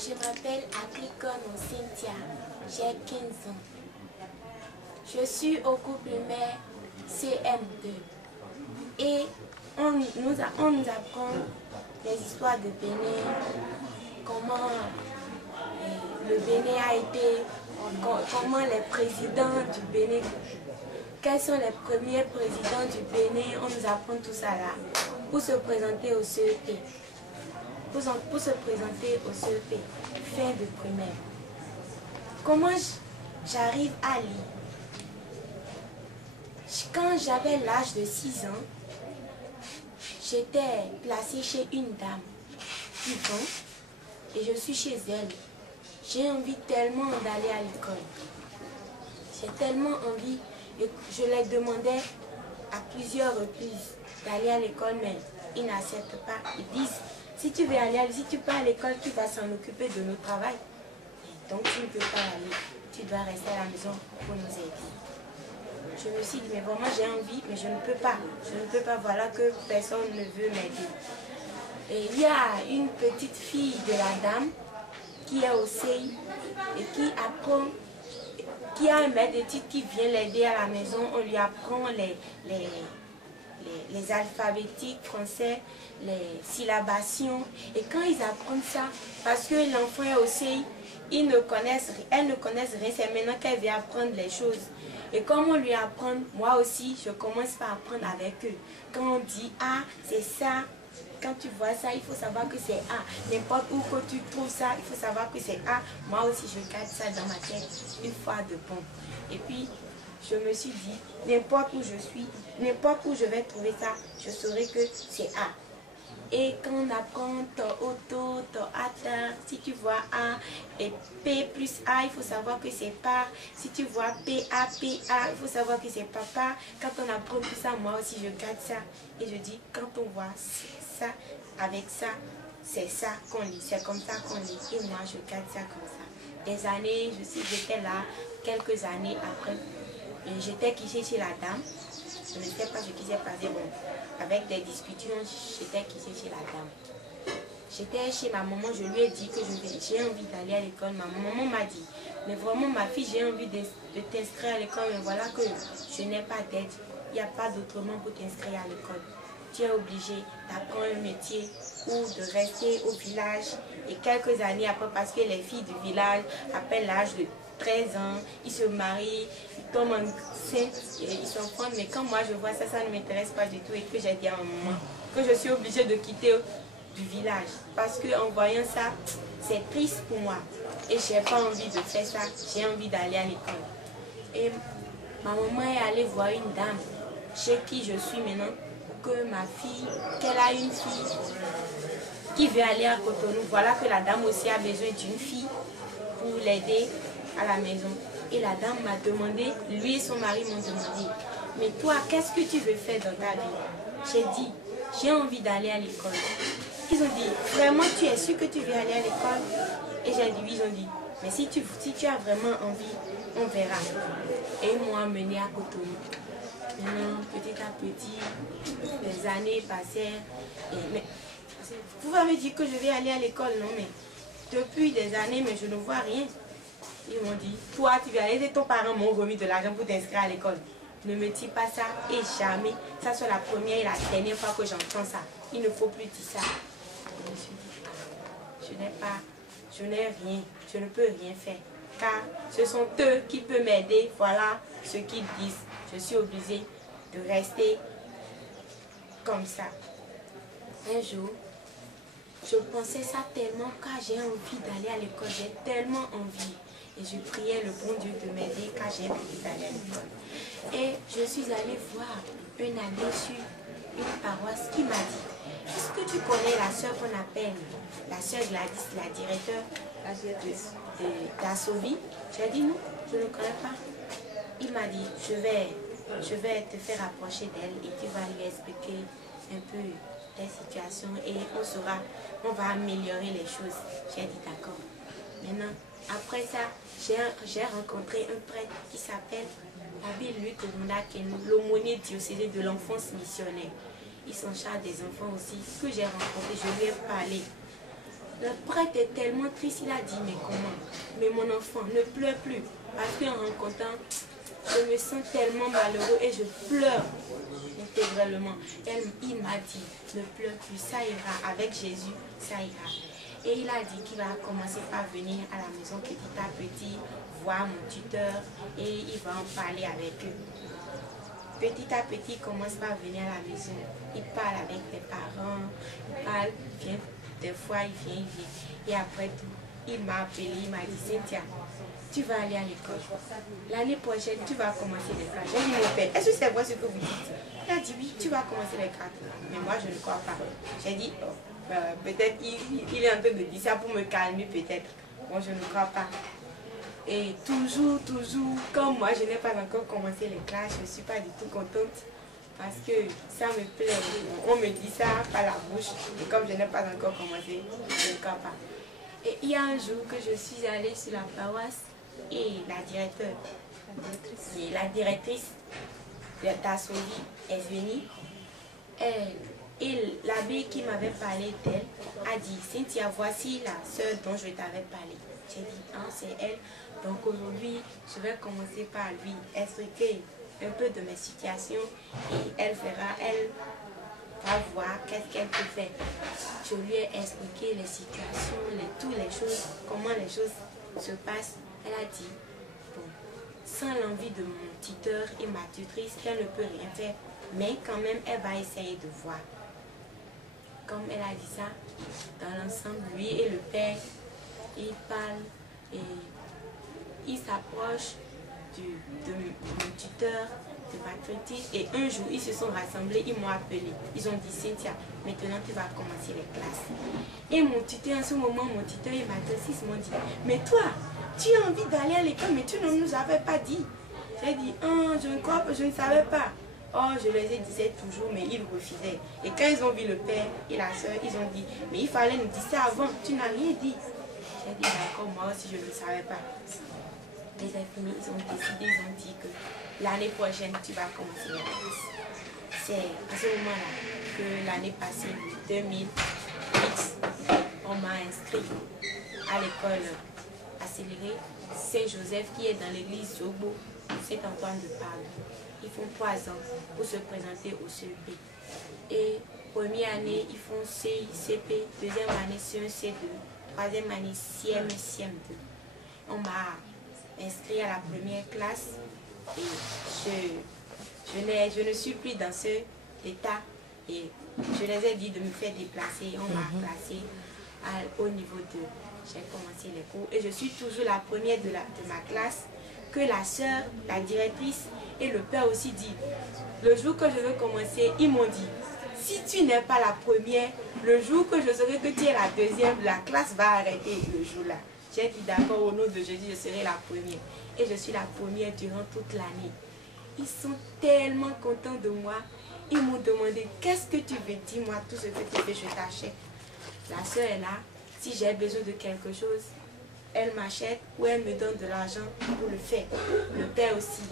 je m'appelle Agrikono Cynthia, j'ai 15 ans. Je suis au groupe primaire CM2 et on nous apprend les histoires de Bénin, comment le Bénin a été, comment les présidents du Bénin, quels sont les premiers présidents du Bénin, on nous apprend tout ça là pour se présenter au CEP. Pour se présenter au CEP, fin de primaire. Comment j'arrive à lire? Quand j'avais l'âge de 6 ans, j'étais placée chez une dame qui vend et je suis chez elle. J'ai envie tellement d'aller à l'école. J'ai tellement envie et je les demandais à plusieurs reprises d'aller à l'école, mais ils n'acceptent pas. Ils disent, si tu veux aller, si tu pars à l'école, tu vas s'en occuper de notre travail. Donc tu ne peux pas aller. Tu dois rester à la maison pour nous aider. Je me suis dit, mais vraiment j'ai envie, mais je ne peux pas. Je ne peux pas, voilà que personne ne veut m'aider. Et il y a une petite fille de la dame qui est au CI et qui apprend, qui a un maître d'études qui vient l'aider à la maison. On lui apprend les alphabétiques français, les syllabations. Et quand ils apprennent ça, parce que l'enfant est au CI, elles ne connaissent rien, c'est maintenant qu'elle vient apprendre les choses. Et comme on lui apprend, moi aussi, je commence par apprendre avec eux. Quand on dit A, c'est ça. Quand tu vois ça, il faut savoir que c'est A. N'importe où que tu trouves ça, il faut savoir que c'est A. Moi aussi, je garde ça dans ma tête une fois de bon. Et puis, je me suis dit, n'importe où je suis, n'importe où je vais trouver ça, je saurai que c'est A. Et quand on apprend auto, ata, si tu vois A et P plus A, il faut savoir que c'est pas. Si tu vois P, A, il faut savoir que c'est papa. Quand on apprend tout ça, moi aussi je garde ça. Et je dis, quand on voit ça, avec ça, c'est ça qu'on lit. C'est comme ça qu'on lit. Et moi, je garde ça comme ça. Des années, j'étais là, quelques années après, j'étais quichée chez la dame. Je ne sais pas ce qui s'est passé. Bon, avec des discussions, j'étais quichée chez la dame. J'étais chez ma maman, je lui ai dit que j'ai envie d'aller à l'école. Ma maman m'a dit, mais vraiment ma fille, j'ai envie de t'inscrire à l'école, mais voilà que je n'ai pas d'aide. Il n'y a pas d'autrement pour t'inscrire à l'école. Tu es obligé d'apprendre un métier ou de rester au village. Et quelques années après, parce que les filles du village, après l'âge de 13 ans, ils se marient, ils tombent enceintes, ils s'enfantent. Mais quand moi je vois ça, ça ne m'intéresse pas du tout et que j'ai dit à ma maman que je suis obligée de quitter du village. Parce qu'en voyant ça, c'est triste pour moi. Et je n'ai pas envie de faire ça, j'ai envie d'aller à l'école. Et ma maman est allée voir une dame chez qui je suis maintenant, que ma fille, qu'elle a une fille qui veut aller à Cotonou. Voilà que la dame aussi a besoin d'une fille pour l'aider à la maison. Et la dame m'a demandé, lui et son mari m'ont demandé, mais toi, qu'est-ce que tu veux faire dans ta vie? J'ai dit, j'ai envie d'aller à l'école. Ils ont dit, vraiment, tu es sûr que tu veux aller à l'école? Et j'ai dit, oui, ils ont dit, mais si tu as vraiment envie, on verra. Et ils m'ont emmené à Cotonou. Maintenant, petit à petit, les années passèrent. Mais vous m'avez dit que je vais aller à l'école, non? Mais depuis des années, mais je ne vois rien. Ils m'ont dit, toi, tu vas aller, tes parents m'ont remis de l'argent pour t'inscrire à l'école. Ne me dis pas ça et jamais. Ça soit la première et la dernière fois que j'entends ça. Il ne faut plus dire ça. Je me suis dit, je n'ai rien, je ne peux rien faire. Car ce sont eux qui peuvent m'aider. Voilà ce qu'ils disent. Je suis obligée de rester comme ça. Un jour, je pensais ça tellement car j'ai envie d'aller à l'école. J'ai tellement envie. Et je priais le bon Dieu de m'aider car j'ai envie d'aller à l'école. Et je suis allée voir un ami sur une paroisse qui m'a dit, est-ce que tu connais la soeur qu'on appelle la soeur Gladys, la directeur d'Assovi? J'ai dit non, je ne connais pas. Il m'a dit, je vais te faire approcher d'elle et tu vas lui expliquer un peu tes situations et on va améliorer les choses. J'ai dit d'accord. Maintenant, après ça, j'ai rencontré un prêtre qui s'appelle Abbé Louis Koruna, qui est l'aumônier diocésain de l'enfance missionnaire. Ils sont chargés des enfants aussi, que j'ai rencontré, je lui ai parlé Le prêtre est tellement triste, il a dit, mais comment? Mais mon enfant, ne pleure plus. Parce qu'en rencontrant, je me sens tellement malheureux et je pleure intégralement. Il m'a dit, ne pleure plus, ça ira, avec Jésus, ça ira. Et il a dit qu'il va commencer par venir à la maison petit à petit, voir mon tuteur et il va en parler avec eux. Petit à petit, il commence par venir à la maison. Il parle avec tes parents, il parle, vient, des fois il vient. Et après tout, il m'a appelé, il m'a dit, Cynthia, tu vas aller à l'école. L'année prochaine, tu vas commencer les classes. J'ai dit, mon père, est-ce que c'est vrai ce que vous dites? Il a dit, oui, tu vas commencer les classes. Mais moi, je ne crois pas. J'ai dit, oh, peut-être il est en train de dire ça pour me calmer, peut-être. Bon, je ne crois pas. Et toujours, comme moi, je n'ai pas encore commencé les classes, je ne suis pas du tout contente. Parce que ça me plaît. On me dit ça par la bouche. Et comme je n'ai pas encore commencé, je ne crois pas. Et il y a un jour que je suis allée sur la paroisse et la directrice d'Assovi est venue. Et l'abbé qui m'avait parlé d'elle a dit, Cynthia, voici la sœur dont je t'avais parlé. J'ai dit, ah, c'est elle. Donc aujourd'hui, je vais commencer par lui expliquer un peu de mes situations et elle va voir qu'est-ce qu'elle peut faire. Je lui ai expliqué les situations, toutes les choses, comment les choses se passent. Elle a dit, bon, sans l'envie de mon tuteur et ma tutrice, qu'elle ne peut rien faire, mais quand même, elle va essayer de voir. Comme elle a dit ça, dans l'ensemble, lui et le père, ils parlent et ils s'approchent de mon tuteur, de ma tutrice, et un jour, ils se sont rassemblés, ils m'ont appelé. Ils ont dit, Cynthia, maintenant tu vas commencer les classes. Et mon tuteur, en ce moment, mon tuteur et ma tutrice m'ont dit, mais toi, tu as envie d'aller à l'école, mais tu ne nous avais pas dit. J'ai dit, oh, je ne savais pas. Oh, je les ai disais toujours, mais ils refusaient. Et quand ils ont vu le père et la soeur, ils ont dit, mais il fallait nous dire ça avant, tu n'as rien dit. J'ai dit, d'accord, moi aussi je ne le savais pas. Les infirmiers, ils ont décidé, ils ont dit que l'année prochaine, tu vas commencer la classe. C'est à ce moment-là que l'année passée, 2008, on m'a inscrit à l'école accélérée Saint-Joseph qui est dans l'église Zobo, Saint-Antoine de Padoue. Ils font 3 ans pour se présenter au CEP. Et première année, ils font CP, deuxième année, CE2, troisième année, CM2. On m'a inscrit à la première classe et je ne suis plus dans cet état. Et je les ai dit de me faire déplacer. On m'a placé au niveau 2. J'ai commencé les cours et je suis toujours la première de ma classe que la sœur, la directrice et le père aussi dit. Le jour que je veux commencer, ils m'ont dit, si tu n'es pas la première, le jour que je saurai que tu es la deuxième, la classe va arrêter le jour-là. J'ai dit d'accord, au nom de Jésus, je serai la première. Et je suis la première durant toute l'année. Ils sont tellement contents de moi. Ils m'ont demandé, qu'est-ce que tu veux dire, moi, tout ce que tu fais, je t'achète. La sœur est là. Si j'ai besoin de quelque chose, elle m'achète ou elle me donne de l'argent pour le faire. Le père aussi.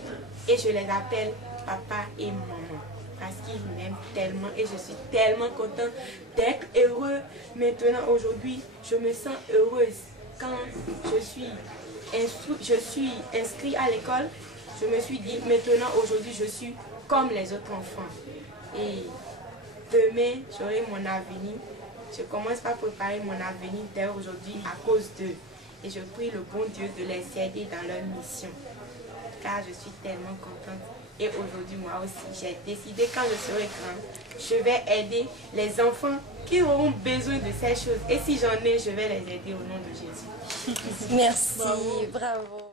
Et je les appelle papa et maman. Parce qu'ils m'aiment tellement et je suis tellement contente d'être heureux. Maintenant, aujourd'hui, je me sens heureuse. Quand je suis inscrite à l'école, je me suis dit, maintenant, aujourd'hui, je suis comme les autres enfants. Et demain, j'aurai mon avenir. Je commence par préparer mon avenir dès aujourd'hui à cause d'eux. Et je prie le bon Dieu de les aider dans leur mission. Car je suis tellement contente. Et aujourd'hui, moi aussi, j'ai décidé, quand je serai grande, je vais aider les enfants qui auront besoin de ces choses. Et si j'en ai, je vais les aider au nom de Jésus. Merci, bravo.